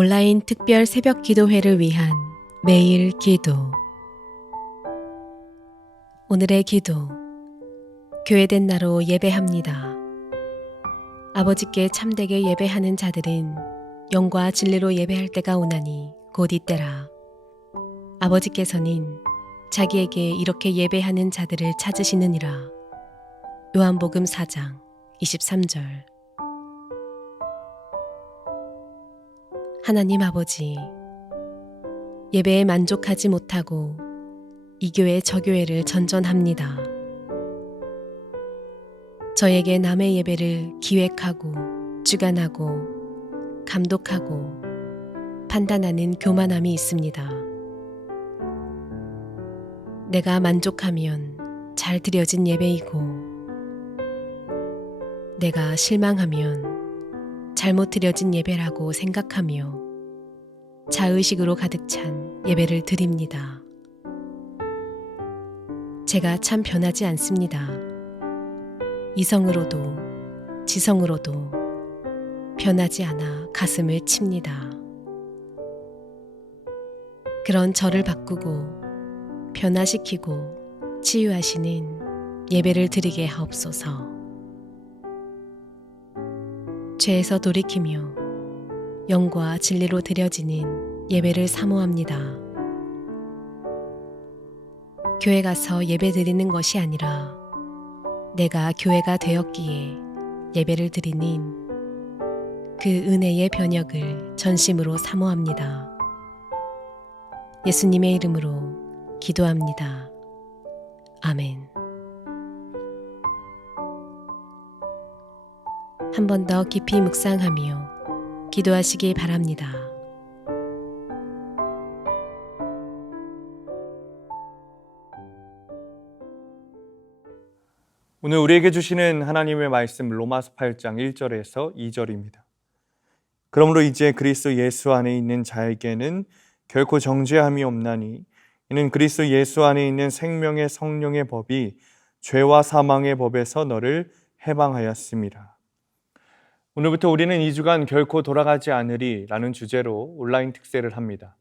온라인 특별 새벽 기도회를 위한 매일 기도. 오늘의 기도. 교회된 나로 예배합니다. 아버지께 참되게 예배하는 자들은 영과 진리로 예배할 때가 오나니 곧 이때라. 아버지께서는 자기에게 이렇게 예배하는 자들을 찾으시느니라. 요한복음 4장 23절. 하나님 아버지, 예배에 만족하지 못하고 이 교회 저 교회를 전전합니다. 저에게 남의 예배를 기획하고 주관하고 감독하고 판단하는 교만함이 있습니다. 내가 만족하면 잘 드려진 예배이고, 내가 실망하면 잘못 드려진 예배라고 생각하며 자의식으로 가득 찬 예배를 드립니다. 제가 참 변하지 않습니다. 이성으로도 지성으로도 변하지 않아 가슴을 칩니다. 그런 저를 바꾸고 변화시키고 치유하시는 예배를 드리게 하옵소서. 죄에서 돌이키며 영과 진리로 드려지는 예배를 사모합니다. 교회 가서 예배 드리는 것이 아니라 내가 교회가 되었기에 예배를 드리는 그 은혜의 변혁을 전심으로 사모합니다. 예수님의 이름으로 기도합니다. 아멘. 한 번 더 깊이 묵상하며 기도하시기 바랍니다. 오늘 우리에게 주시는 하나님의 말씀 로마서 8장 1절에서 2절입니다. 그러므로 이제 그리스도 예수 안에 있는 자에게는 결코 정죄함이 없나니 이는 그리스도 예수 안에 있는 생명의 성령의 법이 죄와 사망의 법에서 너를 해방하였습니다. 오늘부터 우리는 2주간 결코 돌아가지 않으리 라는 주제로 온라인 특세를 합니다.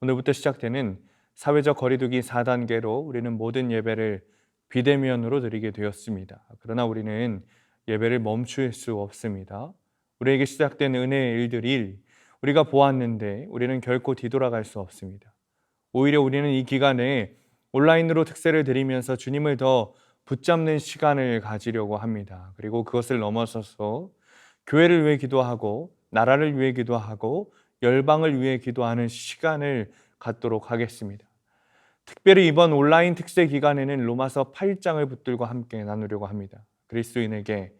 오늘부터 시작되는 사회적 거리두기 4단계로 우리는 모든 예배를 비대면으로 드리게 되었습니다. 그러나 우리는 예배를 멈출 수 없습니다. 우리에게 시작된 은혜의 일들이 우리가 보았는데 우리는 결코 뒤돌아갈 수 없습니다. 오히려 우리는 이 기간에 온라인으로 특세를 드리면서 주님을 더 붙잡는 시간을 가지려고 합니다. 그리고 그것을 넘어서서 교회를 위해 기도하고 나라를 위해 기도하고 열방을 위해 기도하는 시간을 갖도록 하겠습니다. 특별히 이번 온라인 특세 기간에는 로마서 8장을 붙들고 함께 나누려고 합니다. 그리스도인에게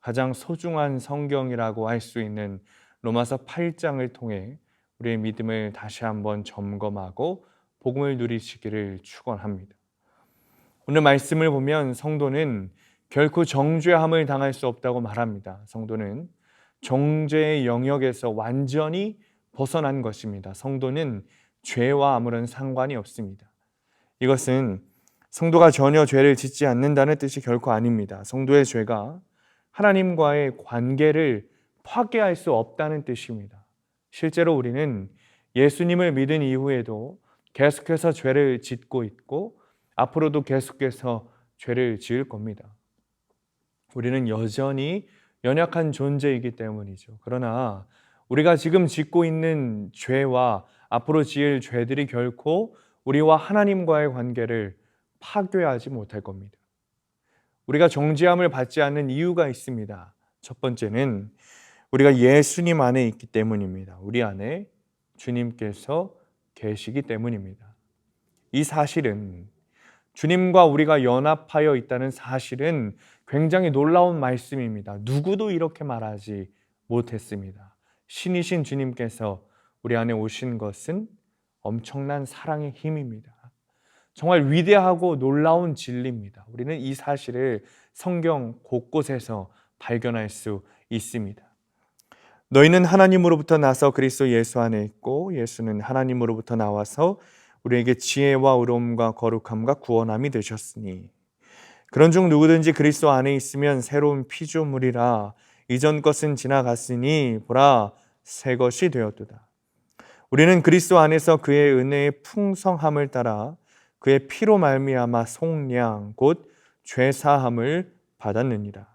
가장 소중한 성경이라고 할 수 있는 로마서 8장을 통해 우리의 믿음을 다시 한번 점검하고 복음을 누리시기를 축원합니다. 오늘 말씀을 보면 성도는 결코 정죄함을 당할 수 없다고 말합니다. 성도는 정죄의 영역에서 완전히 벗어난 것입니다. 성도는 죄와 아무런 상관이 없습니다. 이것은 성도가 전혀 죄를 짓지 않는다는 뜻이 결코 아닙니다. 성도의 죄가 하나님과의 관계를 파괴할 수 없다는 뜻입니다. 실제로 우리는 예수님을 믿은 이후에도 계속해서 죄를 짓고 있고 앞으로도 계속해서 죄를 지을 겁니다. 우리는 여전히 연약한 존재이기 때문이죠. 그러나 우리가 지금 짓고 있는 죄와 앞으로 지을 죄들이 결코 우리와 하나님과의 관계를 파괴하지 못할 겁니다. 우리가 정죄함을 받지 않는 이유가 있습니다. 첫 번째는 우리가 예수님 안에 있기 때문입니다. 우리 안에 주님께서 계시기 때문입니다. 이 사실은 주님과 우리가 연합하여 있다는 사실은 굉장히 놀라운 말씀입니다. 누구도 이렇게 말하지 못했습니다. 신이신 주님께서 우리 안에 오신 것은 엄청난 사랑의 힘입니다. 정말 위대하고 놀라운 진리입니다. 우리는 이 사실을 성경 곳곳에서 발견할 수 있습니다. 너희는 하나님으로부터 나서 그리스도 예수 안에 있고 예수는 하나님으로부터 나와서 우리에게 지혜와 의로움과 거룩함과 구원함이 되셨으니 그런즉 누구든지 그리스도 안에 있으면 새로운 피조물이라 이전 것은 지나갔으니 보라 새 것이 되었도다. 우리는 그리스도 안에서 그의 은혜의 풍성함을 따라 그의 피로 말미암아 속량 곧 죄사함을 받았느니라.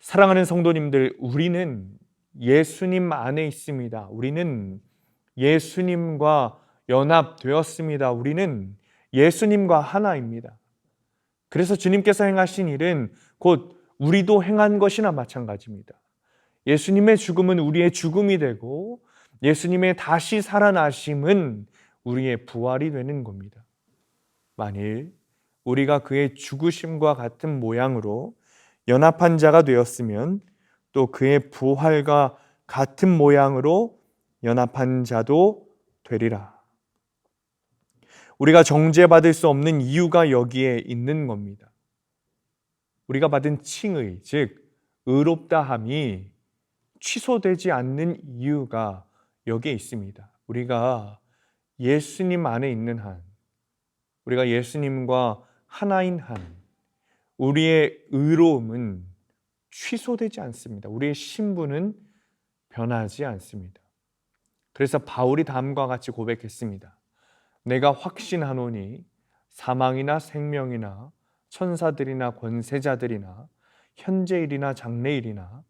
사랑하는 성도님들, 우리는 예수님 안에 있습니다. 우리는 예수님과 연합되었습니다. 우리는 예수님과 하나입니다. 그래서 주님께서 행하신 일은 곧 우리도 행한 것이나 마찬가지입니다. 예수님의 죽음은 우리의 죽음이 되고 예수님의 다시 살아나심은 우리의 부활이 되는 겁니다. 만일 우리가 그의 죽으심과 같은 모양으로 연합한 자가 되었으면 또 그의 부활과 같은 모양으로 연합한 자도 되리라. 우리가 정죄받을 수 없는 이유가 여기에 있는 겁니다. 우리가 받은 칭의, 즉 의롭다함이 취소되지 않는 이유가 여기에 있습니다. 우리가 예수님 안에 있는 한, 우리가 예수님과 하나인 한, 우리의 의로움은 취소되지 않습니다. 우리의 신분은 변하지 않습니다. 그래서 바울이 다음과 같이 고백했습니다. 내가 확신하노니 사망이나 생명이나 천사들이나 권세자들이나 현재일이나 장래일이나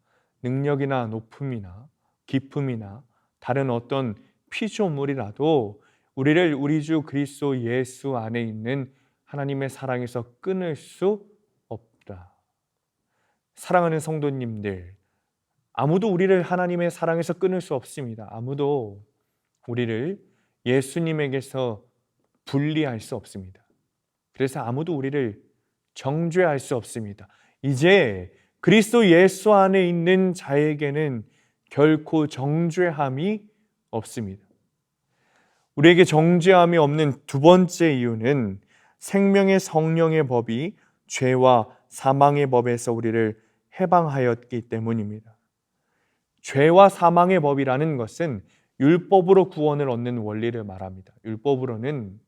능력이나 높음이나 깊음이나 다른 어떤 피조물이라도 우리를 우리 주 그리스도 예수 안에 있는 하나님의 사랑에서 끊을 수 없다. 사랑하는 성도님들, 아무도 우리를 하나님의 사랑에서 끊을 수 없습니다. 아무도 우리를 예수님에게서 분리할 수 없습니다. 그래서 아무도 우리를 정죄할 수 없습니다. 이제 그리스도 예수 안에 있는 자에게는 결코 정죄함이 없습니다. 우리에게 정죄함이 없는 두 번째 이유는 생명의 성령의 법이 죄와 사망의 법에서 우리를 해방하였기 때문입니다. 죄와 사망의 법이라는 것은 율법으로 구원을 얻는 원리를 말합니다. 율법으로는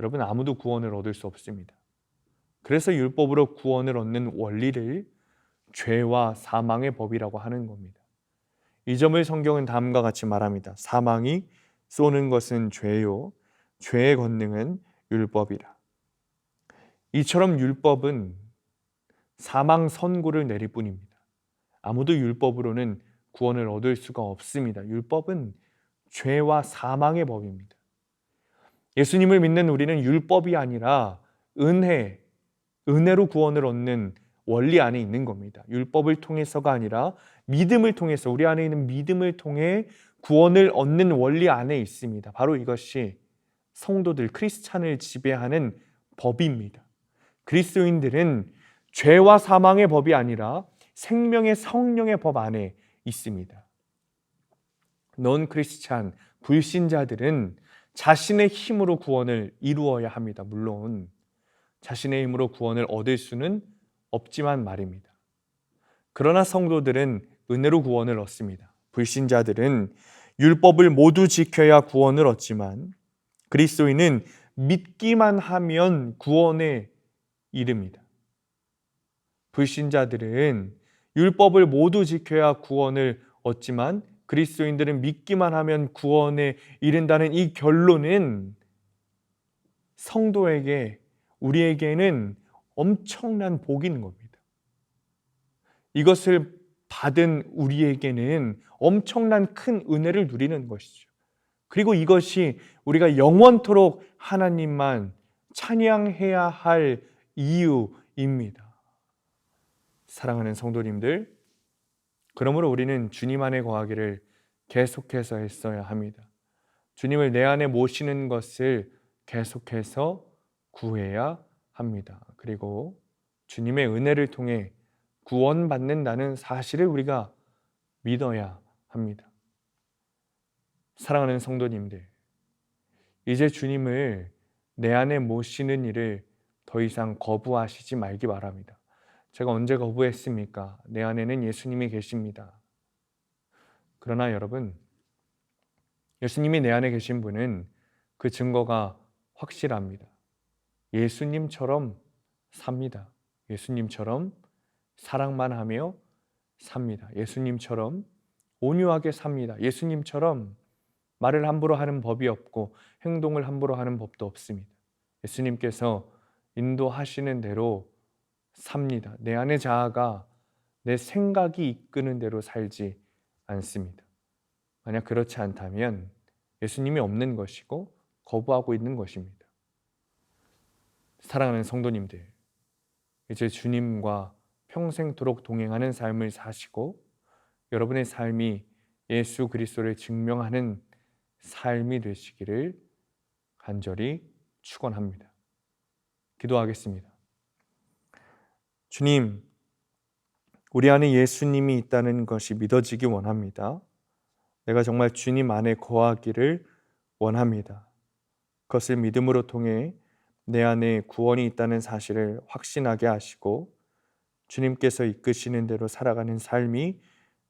여러분 아무도 구원을 얻을 수 없습니다. 그래서 율법으로 구원을 얻는 원리를 죄와 사망의 법이라고 하는 겁니다. 이 점을 성경은 다음과 같이 말합니다. 사망이 쏘는 것은 죄요, 죄의 권능은 율법이라. 이처럼 율법은 사망 선고를 내릴 뿐입니다. 아무도 율법으로는 구원을 얻을 수가 없습니다. 율법은 죄와 사망의 법입니다. 예수님을 믿는 우리는 율법이 아니라 은혜로 구원을 얻는 원리 안에 있는 겁니다. 율법을 통해서가 아니라 믿음을 통해서, 우리 안에 있는 믿음을 통해 구원을 얻는 원리 안에 있습니다. 바로 이것이 성도들, 크리스찬을 지배하는 법입니다. 그리스도인들은 죄와 사망의 법이 아니라 생명의 성령의 법 안에 있습니다. 넌 크리스찬, 불신자들은 자신의 힘으로 구원을 이루어야 합니다. 물론 자신의 힘으로 구원을 얻을 수는 없지만 말입니다. 그러나 성도들은 은혜로 구원을 얻습니다. 불신자들은 율법을 모두 지켜야 구원을 얻지만 그리스도인은 믿기만 하면 구원에 이릅니다. 불신자들은 율법을 모두 지켜야 구원을 얻지만 그리스도인들은 믿기만 하면 구원에 이른다는 이 결론은 성도에게, 우리에게는 엄청난 복인 겁니다. 이것을 받은 우리에게는 엄청난 큰 은혜를 누리는 것이죠. 그리고 이것이 우리가 영원토록 하나님만 찬양해야 할 이유입니다. 사랑하는 성도님들, 그러므로 우리는 주님 안에 거하기를 계속해서 했어야 합니다. 주님을 내 안에 모시는 것을 계속해서 구해야 합니다. 그리고 주님의 은혜를 통해 구원받는다는 사실을 우리가 믿어야 합니다. 사랑하는 성도님들, 이제 주님을 내 안에 모시는 일을 더 이상 거부하시지 말기 바랍니다. 제가 언제 거부했습니까? 내 안에는 예수님이 계십니다. 그러나 여러분, 예수님이 내 안에 계신 분은 그 증거가 확실합니다. 예수님처럼 삽니다. 예수님처럼 사랑만 하며 삽니다. 예수님처럼 온유하게 삽니다. 예수님처럼 말을 함부로 하는 법이 없고 행동을 함부로 하는 법도 없습니다. 예수님께서 인도하시는 대로 삽니다. 내 안의 자아가 내 생각이 이끄는 대로 살지 않습니다. 만약 그렇지 않다면 예수님이 없는 것이고 거부하고 있는 것입니다. 사랑하는 성도님들, 이제 주님과 평생토록 동행하는 삶을 사시고 여러분의 삶이 예수 그리스도를 증명하는 삶이 되시기를 간절히 축원합니다. 기도하겠습니다. 주님, 우리 안에 예수님이 있다는 것이 믿어지기 원합니다. 내가 정말 주님 안에 거하기를 원합니다. 그것을 믿음으로 통해 내 안에 구원이 있다는 사실을 확신하게 하시고 주님께서 이끄시는 대로 살아가는 삶이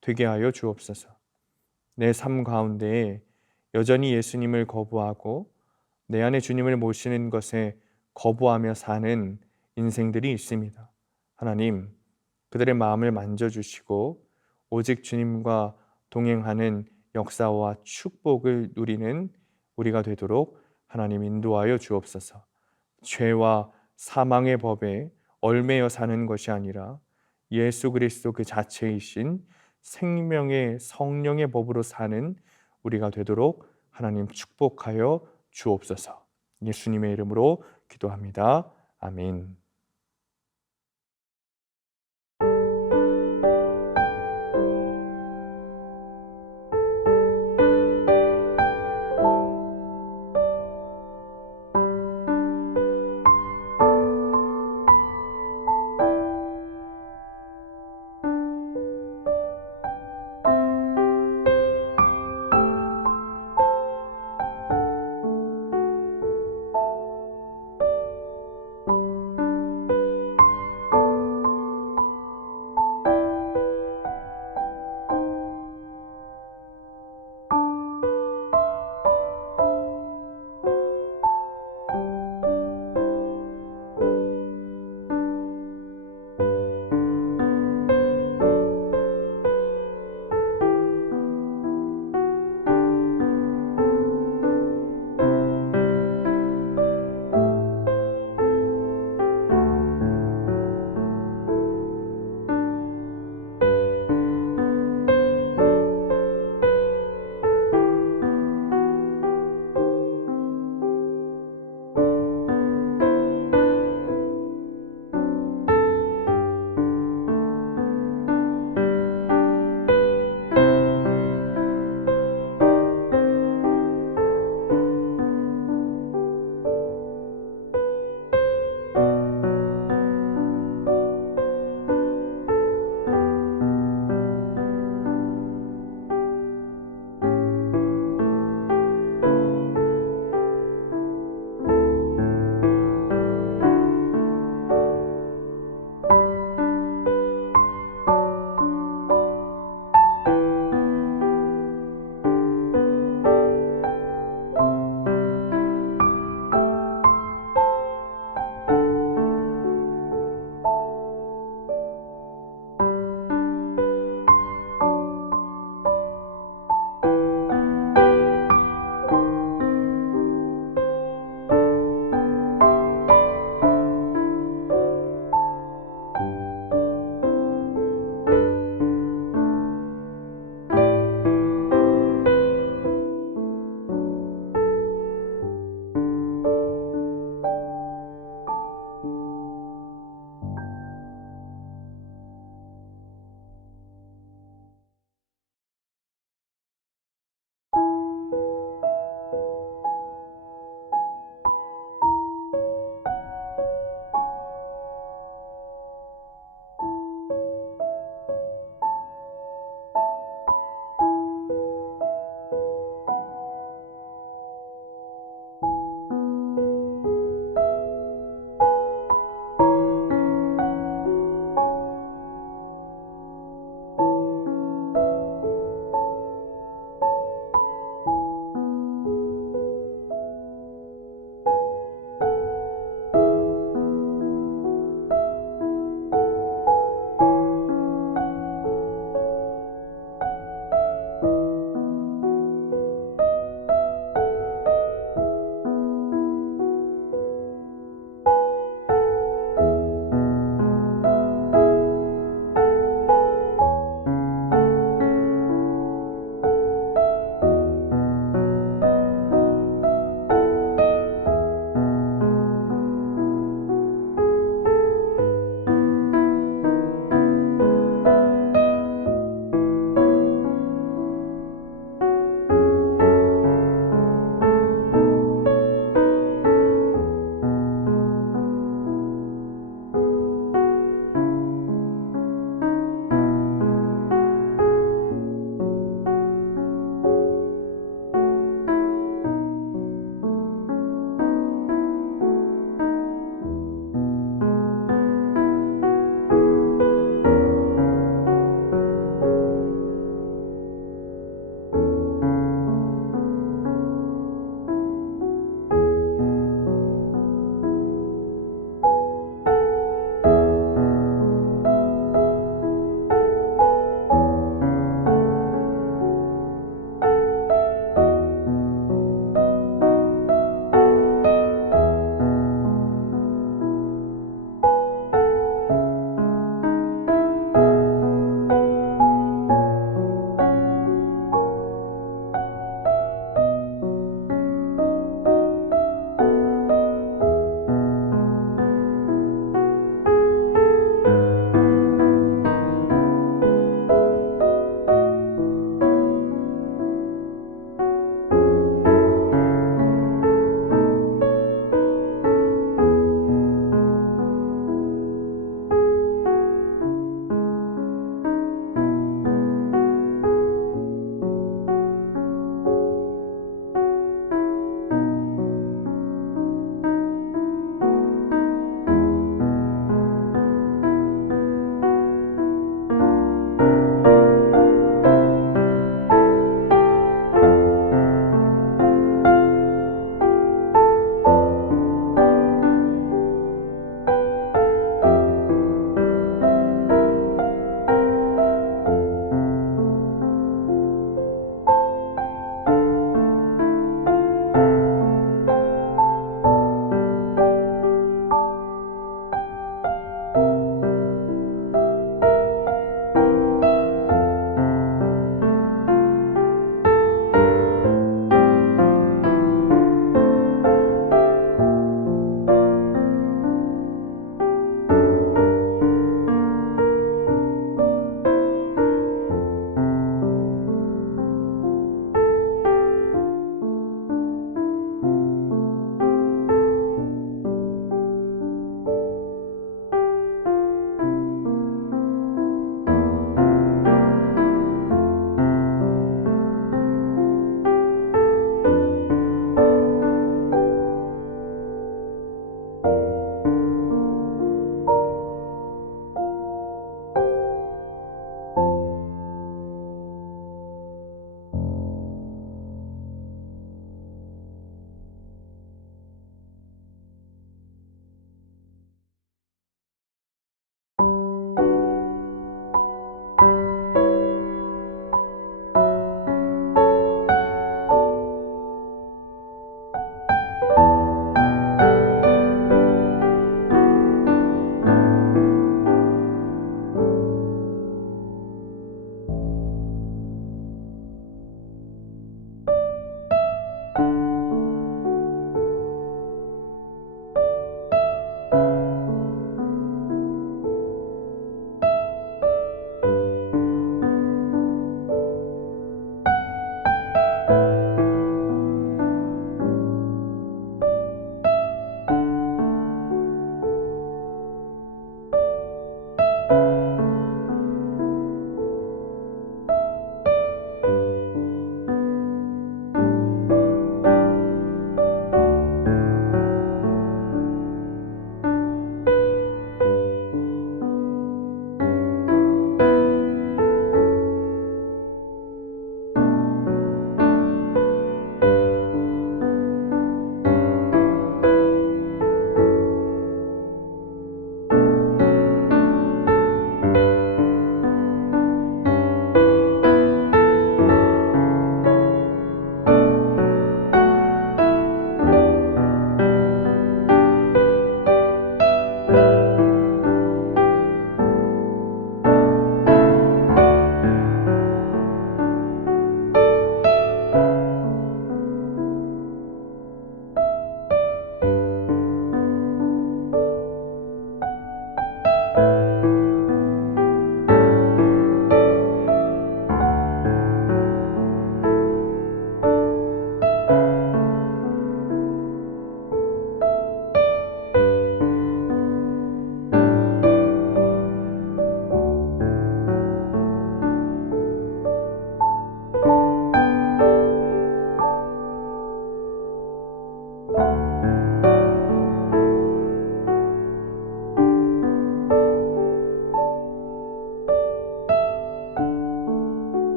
되게 하여 주옵소서. 내 삶 가운데에 여전히 예수님을 거부하고 내 안에 주님을 모시는 것에 거부하며 사는 인생들이 있습니다. 하나님, 그들의 마음을 만져주시고 오직 주님과 동행하는 역사와 축복을 누리는 우리가 되도록 하나님 인도하여 주옵소서. 죄와 사망의 법에 얽매여 사는 것이 아니라 예수 그리스도 그 자체이신 생명의 성령의 법으로 사는 우리가 되도록 하나님 축복하여 주옵소서. 예수님의 이름으로 기도합니다. 아멘.